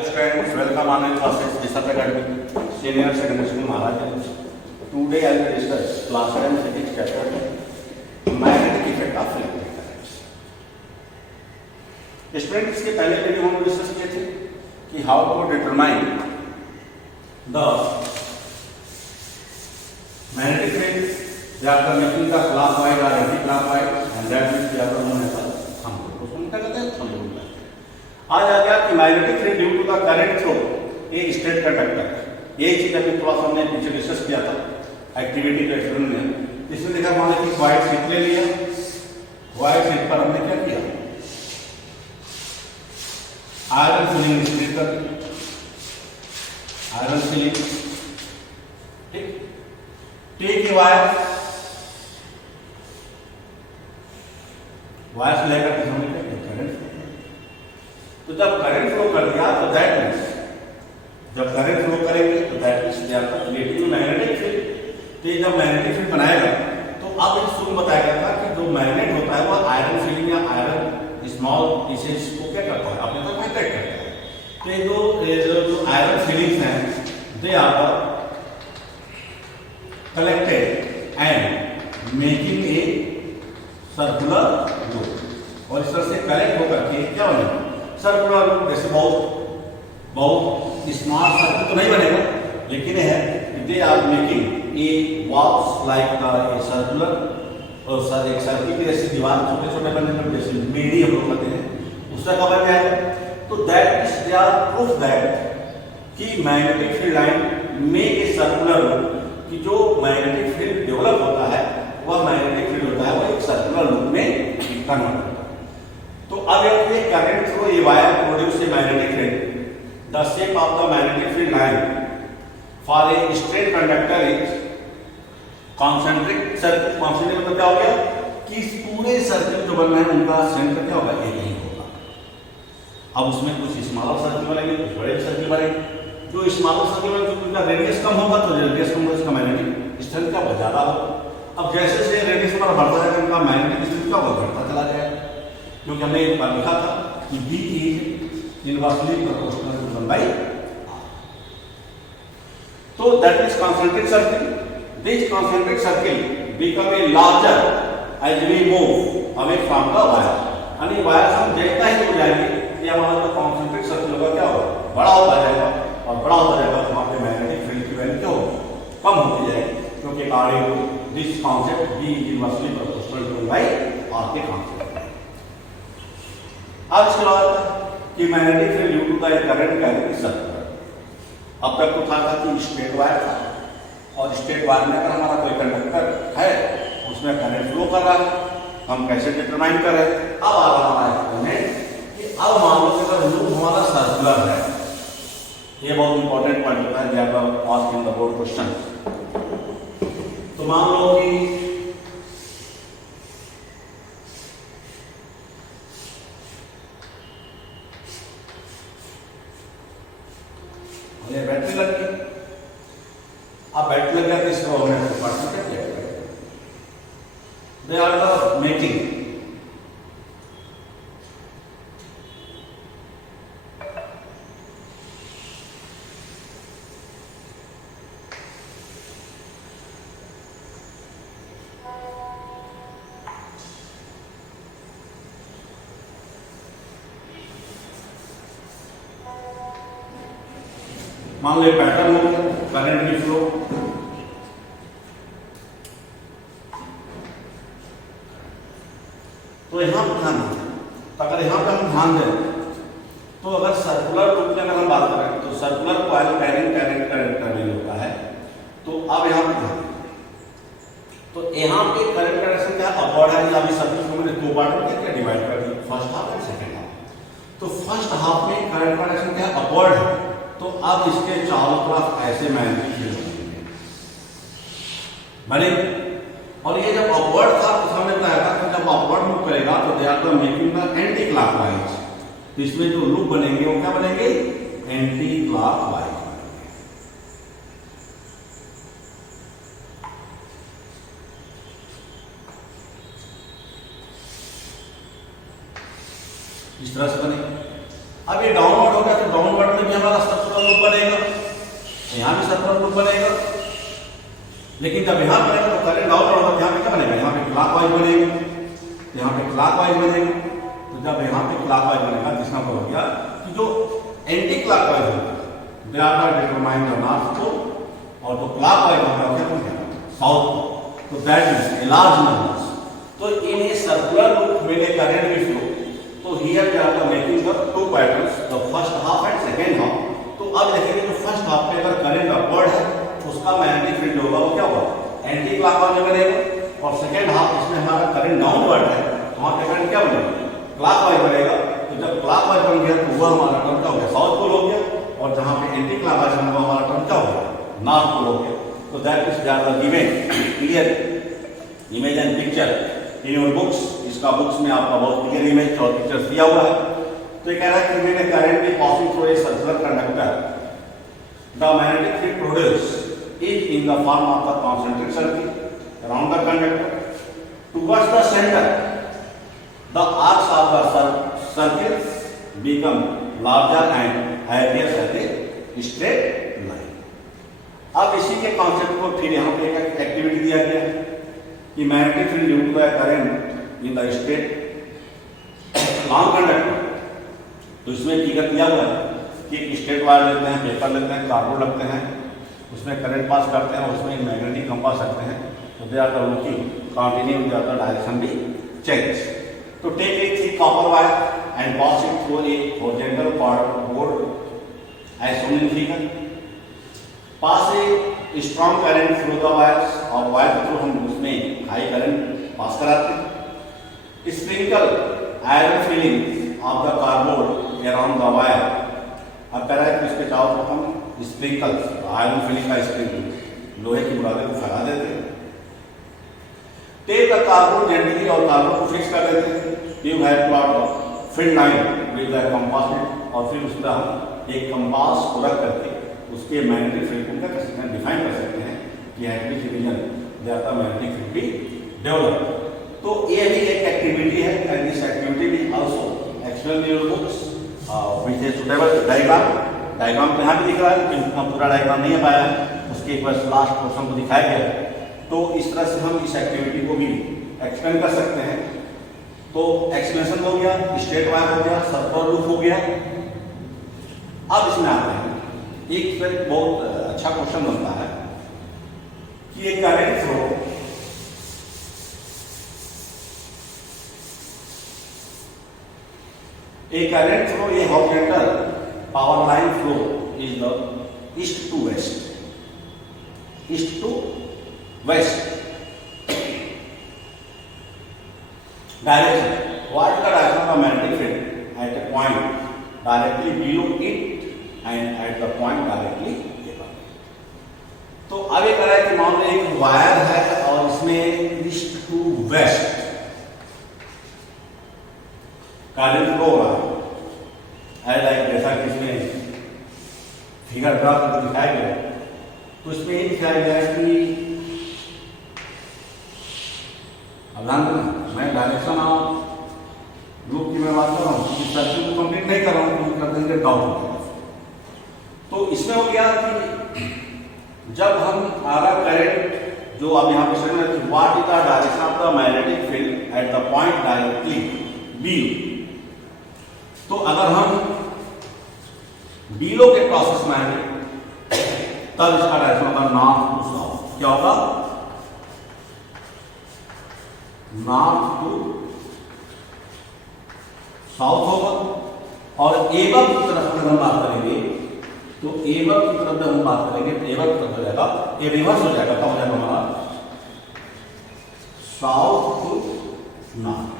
Students, welcome online classes. Disat Academy, Senior Secondary School, Maharashtra. Today I will discuss class 10 physics chapter magnetic effect of electric currents. Students, इसके पहले video हम discuss किए थे कि how to determine the magnetic field या आपका making का clockwise और anti-clockwise and that means या तो हम ऐसा हम उसको क्या कहते हैं थंब। आज आ गया कि magnetic field due to the current through a state conductor. ये चीज अभी थोड़ा सा हमने पीछे डिस्कस किया था एक्टिविटी के एक्सपेरिमेंट में। इसमें देखा मान लीजिए व्हाइट शीट ले लिया, व्हाइट शीट पर हमने क्या किया, आयरन सीलिंग स्प्लिट कर दी, आयरन सीलिंग ठीक। टी की वायर से लेकर के हमने क्या किया करंट। तो जब करंट फ्लो कर दिया तो दैट मींस जब करंट फ्लो करेंगे तो that means they are creating magnetic field. तो जब मैग्नेटिक फील्ड बनाएगा तो अब इस शुरू बताया गया था कि जो मैग्नेट होता है वो आयरन फील्ड या आयरन स्मॉल पीसेस को क्या करता है अपने तक अट्रैक्ट करता है। तो ये जो आयरन फील्ड्स हैं they are collected and making a circular loop. और इस तरह से कलेक्ट होकर के क्या बनेगा सर्कुलर लूप। जैसे बहुत स्मार्ट सर्किल तो नहीं बनेगा लेकिन है they are making a walls like a circular और सर एक सर्किल की जैसे दीवार छोटे छोटे बने जैसे मेडी हम लोग कहते हैं उसका कब बन जाएगा। तो that is they are proof that कि magnetic field line make a circular loop. कि जो मैग्नेटिक फील्ड डेवलप होता है वह मैग्नेटिक फील्ड होता है वो एक सर्कुलर लूप में कन्वर्ट होता है। तो अब ये करंट थ्रू ये wire produce a magnetic field. The shape of the magnetic field line for a straight conductor is concentric circle. Concentric मतलब क्या हो गया कि इस पूरे सर्किल जो बनना है उनका सेंटर क्या होगा एक ही होगा। अब उसमें कुछ स्मॉलर सर्किल बनेंगे कुछ बड़े सर्किल बनेंगे। जो स्मॉलर सर्किल में उनका रेडियस कम होगा तो रेडियस कम होगा इसका मैग्नेटिक स्ट्रेंथ क्या ज्यादा होगा। अब जैसे जैसे रेडियस पर बढ़ता जाएगा उनका मैग्नेटिक स्ट्रेंथ क्या होगा बढ़ता चला जाएगा। क्योंकि हमने एक बार लिखा था कि B is inversely proportional to 1/r। तो that is concentric circle. This concentric circle become a larger as we move away from the wire. यानी वायर हम देखता ही हो जाएंगे कि हमारा जो कॉन्सेंट्रिक सर्किल होगा क्या होगा बड़ा होता जाएगा और बड़ा होता जाएगा तो वहां पे मैग्नेटिक फील्ड की वैल्यू क्या होगी कम होती जाएगी। क्योंकि according to this concept B is inversely proportional to 1/r के कॉन्सेप्ट। अब इसके बाद कि magnetic field due to the current carrying circular. अब तक तो था कि स्ट्रेट वायर था और स्ट्रेट वायर में अगर हमारा कोई कंडक्टर है उसमें करंट फ्लो कर रहा है हम कैसे डिटरमाइन कर रहे हैं। अब आ रहा हमारा एक्सपेरिमेंट कि अब मान लो कि अगर लूप हमारा सर्कुलर है, ये बहुत इंपॉर्टेंट पॉइंट होता है जब आप ask in the board question. तो मान लो कि ये बैटरी लग गई। अब बैटरी लग गया तो इसको हमने डिपार्टमेंट क्या किया दे आर द मेकिंग मान लो पैटर्न हो गया करंट की फ्लो। तो यहां पर ध्यान दें, अगर यहां पे हम ध्यान दें तो अगर सर्कुलर लूप की अगर हम बात करें तो सर्कुलर कॉइल कैरिंग करंट का वैल्यू होता है। तो अब यहां पे ध्यान तो यहां पे करंट डायरेक्शन क्या अपवर्ड है। अभी सर्किट को मैंने दो पार्ट में क्या डिवाइड कर दिया first half and second half. तो फर्स्ट हाफ में करंट डायरेक्शन क्या अपवर्ड है। तो अब इसके चारों तरफ ऐसे मैग्नेटिक फील्ड बनेंगे। और ये जब अपवर्ड था तो हमने बताया था कि जब अपवर्ड मूव करेगा तो they are making the anticlockwise. तो इसमें जो लूप बनेंगे वो क्या बनेंगे एंटी क्लॉकवाइज। इस तरह से बनेंगे। अब ये डाउनवर्ड हो गया तो डाउनवर्ड में भी लेकिन जब यहाँ बनेगा तो करंट डाउन होगा, यहाँ पे क्या बनेगा, यहाँ पे क्लॉकवाइज बनेगा, यहाँ पे क्लॉकवाइज बनेगा। तो जब यहाँ पे क्लॉकवाइज बनेगा जिसका मतलब हो गया कि जो एंटी क्लॉकवाइज होगा they are not determine the north pole, और जो क्लॉकवाइज होगा क्या बनेगा साउथ पोल। तो that is a large numbers. तो इन ए सर्कुलर लूप में ए करंट भी फ्लो, तो here we are making the two patterns, the first half and second half. तो अब देखेंगे जो फर्स्ट हाफ में अगर करंट अपवर्ड है उसका मैग्नेटिक फील्ड होगा वो क्या होगा एंटी क्लॉकवाइज में बनेगा, और सेकंड हाफ इसमें हमारा करंट डाउनवर्ड है तो वहां पे करंट क्या बनेगा क्लॉकवाइज बनेगा। तो जब क्लॉकवाइज बन गया तो वह हमारा टर्म क्या हो गया साउथ पोल हो गया, और जहां पे एंटी क्लॉकवाइज बन गया हमारा टर्म क्या हो गया नॉर्थ पोल हो गया। तो that is the given clear image and picture in your books. इसका बुक्स में आपका बहुत क्लियर इमेज और पिक्चर दिया हुआ है। तो ये कह रहा है कि मैंने करंट भी passing through a circular conductor, the magnetic field produce is in the form of the concentric circle around the conductor. Towards the center, the arcs of the circles become larger and heavier as a straight line. अब इसी के concept को फिर यहाँ पे एक activity दिया गया कि magnetic field due to the current in the straight long conductor. तो इसमें फिगर दिया हुआ है कि एक स्ट्रेट वायर लेते हैं, पेपर लेते हैं, कार्डबोर्ड लगते हैं, उसमें करंट पास करते हैं, उसमें मैग्नेटिक कंपास रखते हैं। तो they are the looking continue they are the direction भी चेंज। तो take a thick copper wire and pass it through a horizontal board as shown in figure. Pass a strong current through the wires, और wire के थ्रू हम उसमें high current pass कराते हैं। Sprinkle iron filing of the cardboard around the wire. अब कह रहा है कि इसके चारों तरफ हम स्प्रिंकल आयरन फिलिंग का स्प्रिंकल लोहे की बुरादे को फैला देते हैं। टेप द कार्बन जेंटली और कार्बन को फिक्स कर देते हैं। You have plot field line with the compass में, और फिर उसमें हम एक कंपास को रख करके उसके मैग्नेटिक फील्ड को क्या कर सकते हैं डिफाइन कर सकते हैं कि एट विच रीजन ज्यादा मैग्नेटिक फील्ड भी डेवलप। तो ये भी एक एक्टिविटी है एंड दिस एक्टिविटी भी also explain in your books which is suitable diagram तो यहाँ भी दिख रहा है लेकिन उतना पूरा डायग्राम नहीं आ पाया है, उसके बस लास्ट पोर्शन को दिखाया गया। तो इस तरह से हम इस एक्टिविटी को भी एक्सप्लेन कर सकते हैं। तो एक्सप्लेनेशन हो गया, स्ट्रेट वायर हो गया, सर्कुलर लूप हो गया। अब इसमें आते हैं एक बहुत अच्छा क्वेश्चन बनता है कि एक current flow a horizontal power line flow is the east to west. Direction. What is the direction of the magnetic field at a point directly below it and at the point directly above? तो अब ये कह रहा है कि मान लो एक wire है और इसमें east to west current flow हो रहा है, लाइक जैसा कि इसमें फिगर ड्रा करके दिखाया गया। तो इसमें ये दिखाया गया है कि अब ध्यान देना, मैं डायरेक्शन ऑफ लूप की मैं बात कर रहा हूँ, इस सर्किल को कंप्लीट नहीं कर रहा हूँ, तो कर देंगे डाउन। तो इसमें हो गया कि जब हम आरा करंट जो अब यहाँ पे समझ रहे थे, what is the direction of the magnetic field at the point directly b. तो अगर हम बीलो के प्रोसेस में आएंगे तब इसका डायरेक्शन होगा नॉर्थ टू साउथ। क्या होगा? नॉर्थ टू साउथ होगा। और एबव की तरफ अगर हम बात करेंगे तो एबव की तरफ जब हम बात करेंगे तो एबव की तरफ हो जाएगा, ये रिवर्स हो जाएगा। क्या हो जाएगा हमारा? South to north,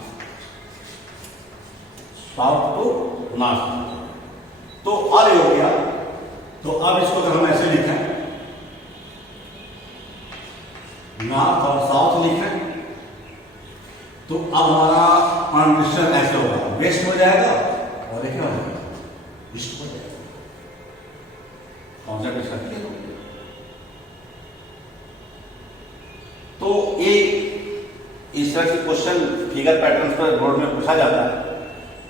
south to north. तो और हो गया। तो अब इसको अगर हम ऐसे लिखें, नॉर्थ और साउथ लिखें, तो अब हमारा ट्रांजिशन ऐसे होगा, वेस्ट हो जाएगा और एक क्या हो जाएगा? ईस्ट हो जाएगा। कॉन्सेप्ट क्लियर हो गया। तो ये इस तरह के क्वेश्चन फिगर पैटर्न्स पर बोर्ड में पूछा जाता है।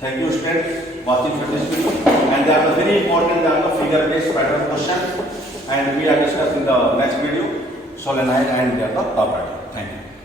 Thank you students watching for this video, and they are very important, they are the figure based pattern question, and we are discussing the next video. solenoid and the property. Thank you.